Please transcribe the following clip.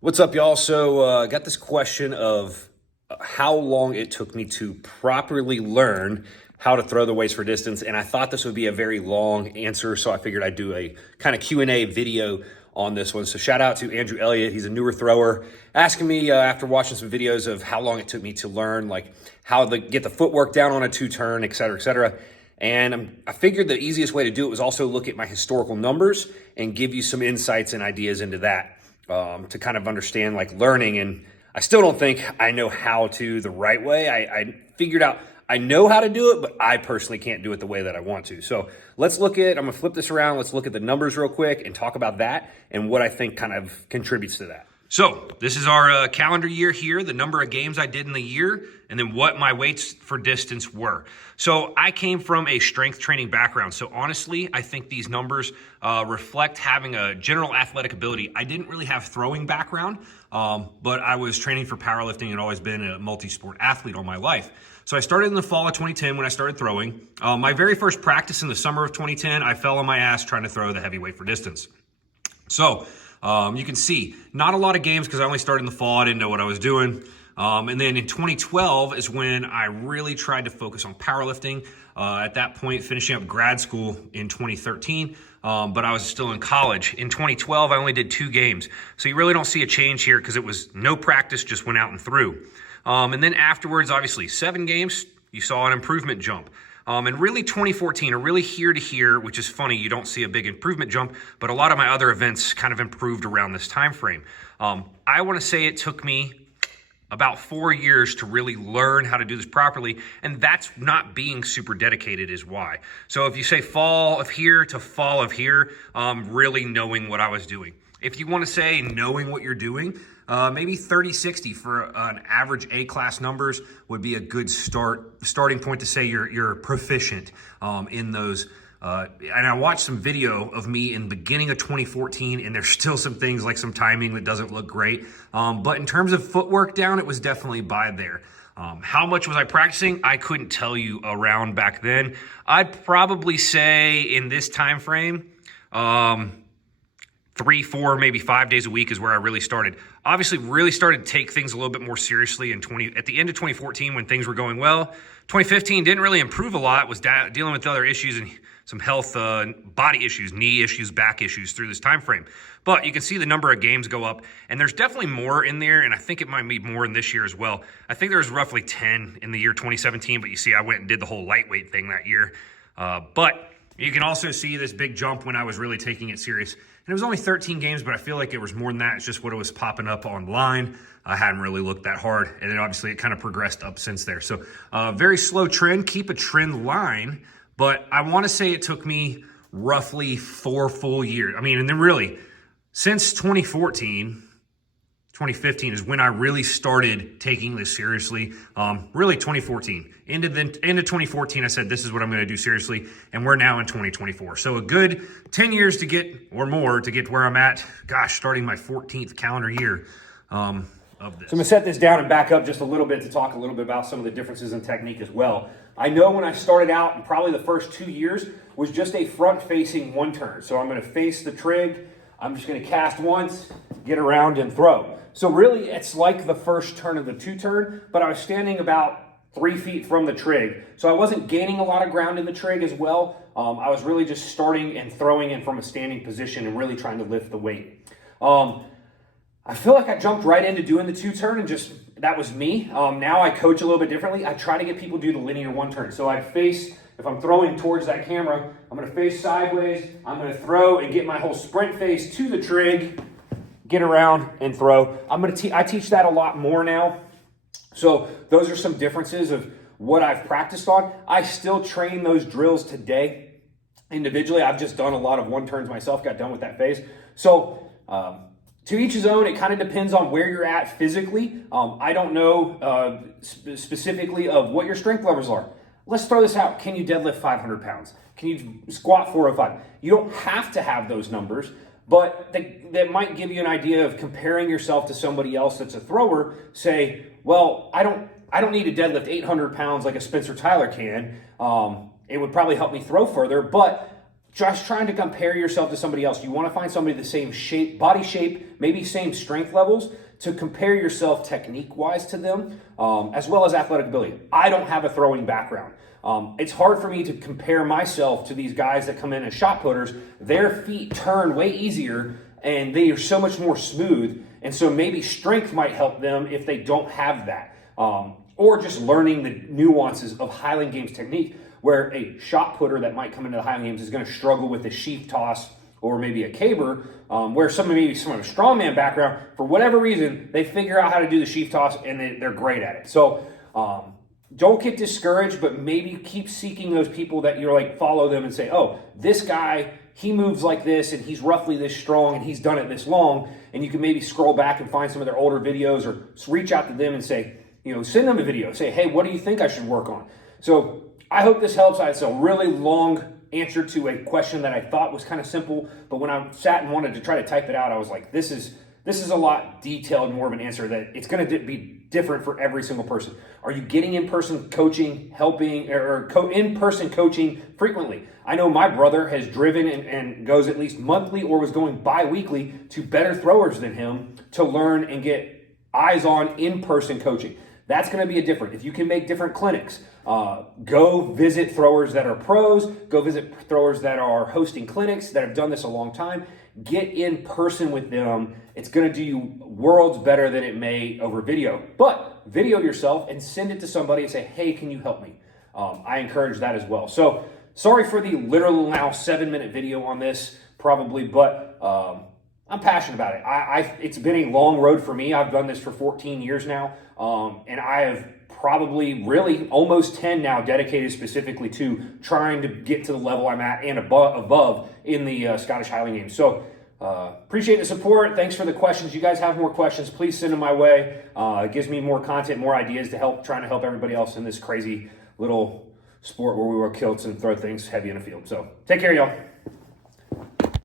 What's up, y'all? So, I got this question of how long it took me to properly learn how to throw the weights for distance, and I thought this would be a very long answer, so I figured I'd do a kind of Q&A video on this one. So, shout out to Andrew Elliott. He's a newer thrower, asking me after watching some videos of how long it took me to learn, like how to get the footwork down on a two-turn, et cetera, et cetera. And I figured the easiest way to do it was also look at my historical numbers and give you some insights and ideas into that. To kind of understand like learning. And I still don't think I know how to the right way. I figured out I know how to do it, but I personally can't do it the way that I want to. So let's look at, I'm gonna flip this around. Let's look at the numbers real quick and talk about that and what I think kind of contributes to that. So this is our calendar year here, the number of games I did in the year, and then what my weights for distance were. So I came from a strength training background. So honestly, I think these numbers reflect having a general athletic ability. I didn't really have throwing background, but I was training for powerlifting and always been a multi-sport athlete all my life. So I started in the fall of 2010 when I started throwing. My very first practice in the summer of 2010, I fell on my ass trying to throw the heavyweight for distance. So you can see not a lot of games because I only started in the fall. I didn't know what I was doing. And then in 2012 is when I really tried to focus on powerlifting. At that point, finishing up grad school in 2013, but I was still in college. In 2012, I only did 2 games. So you really don't see a change here because it was no practice, just went out and threw. And then afterwards, obviously, 7 games, you saw an improvement jump. And really 2014, or really here to here, which is funny, you don't see a big improvement jump, but a lot of my other events kind of improved around this time frame. I want to say it took me about 4 years to really learn how to do this properly, and that's not being super dedicated is why. So if you say fall of here to fall of here, really knowing what I was doing. If you want to say knowing what you're doing, maybe 30-60 for an average A-class numbers would be a good starting point to say you're proficient in those. And I watched some video of me in the beginning of 2014, and there's still some things like some timing that doesn't look great. But in terms of footwork down, it was definitely by there. How much was I practicing? I couldn't tell you around back then. I'd probably say in this time frame, 3, 4, maybe 5 days a week is where I really started. Obviously, really started to take things a little bit more seriously at the end of 2014 when things were going well. 2015 didn't really improve a lot, was dealing with other issues and some health, body issues, knee issues, back issues through this time frame. But you can see the number of games go up, and there's definitely more in there, and I think it might be more in this year as well. I think there was roughly 10 in the year 2017, but you see I went and did the whole lightweight thing that year. But you can also see this big jump when I was really taking it serious. And it was only 13 games, but I feel like it was more than that. It's just what it was popping up online. I hadn't really looked that hard. And then obviously it kind of progressed up since there. So very slow trend, keep a trend line. But I want to say it took me roughly 4 full years. I mean, and then really since 2014, 2015 is when I really started taking this seriously. Really 2014. End of 2014, I said, this is what I'm going to do seriously. And we're now in 2024. So a good 10 years to get, or more, to get to where I'm at. Gosh, starting my 14th calendar year of this. So I'm going to set this down and back up just a little bit to talk a little bit about some of the differences in technique as well. I know when I started out, and probably the first 2 years, was just a front-facing one turn. So I'm going to face the trig. I'm just going to cast once, get around, and throw. So really, it's like the first turn of the 2-turn, but I was standing about 3 feet from the trig. So I wasn't gaining a lot of ground in the trig as well. I was really just starting and throwing in from a standing position and really trying to lift the weight. I feel like I jumped right into doing the 2-turn and just, that was me. Now I coach a little bit differently. I try to get people to do the linear 1-turn. So I face, if I'm throwing towards that camera, I'm going to face sideways. I'm going to throw and get my whole sprint face to the trig, get around and throw. I teach that a lot more now. So those are some differences of what I've practiced on. I still train those drills today individually. I've just done a lot of 1-turns myself, got done with that phase. So to each his own, it kind of depends on where you're at physically. I don't know specifically of what your strength levels are. Let's throw this out. Can you deadlift 500 pounds? Can you squat 405? You don't have to have those numbers, but that might give you an idea of comparing yourself to somebody else that's a thrower. Say, well, I don't need to deadlift 800 pounds like a Spencer Tyler can. It would probably help me throw further, but just trying to compare yourself to somebody else. You want to find somebody the same shape, body shape, maybe same strength levels, to compare yourself technique-wise to them, as well as athletic ability. I don't have a throwing background. It's hard for me to compare myself to these guys that come in as shot putters. Their feet turn way easier and they are so much more smooth. And so maybe strength might help them if they don't have that. Or just learning the nuances of Highland Games technique, where a shot putter that might come into the Highland Games is going to struggle with a sheath toss or maybe a caber, where maybe someone with a strongman background, for whatever reason, they figure out how to do the sheath toss and they're great at it. So don't get discouraged, but maybe keep seeking those people that you're like, follow them and say, oh, this guy, he moves like this and he's roughly this strong and he's done it this long. And you can maybe scroll back and find some of their older videos, or reach out to them and say, send them a video. Say, hey, what do you think I should work on? So I hope this helps. It's a really long answer to a question that I thought was kind of simple, but when I sat and wanted to try to type it out, I was like, this is a lot detailed, more of an answer that it's going to be different for every single person. Are you getting in-person coaching, in-person coaching frequently? I know my brother has driven and goes at least monthly, or was going bi-weekly, to better throwers than him to learn and get eyes on in-person coaching. That's going to be a different. If you can make different clinics, go visit throwers that are pros, go visit throwers that are hosting clinics that have done this a long time. Get in person with them. It's going to do you worlds better than it may over video. But video yourself and send it to somebody and say, hey, can you help me? I encourage that as well. So sorry for the literal now 7-minute video on this, probably, but I'm passionate about it. It's been a long road for me. I've done this for 14 years now, and I have probably really almost 10 now dedicated specifically to trying to get to the level I'm at and above in the Scottish Highland Games. So appreciate the support. Thanks for the questions. You guys have more questions, please send them my way. It gives me more content, more ideas to trying to help everybody else in this crazy little sport where we wear kilts and throw things heavy in the field. So take care, y'all.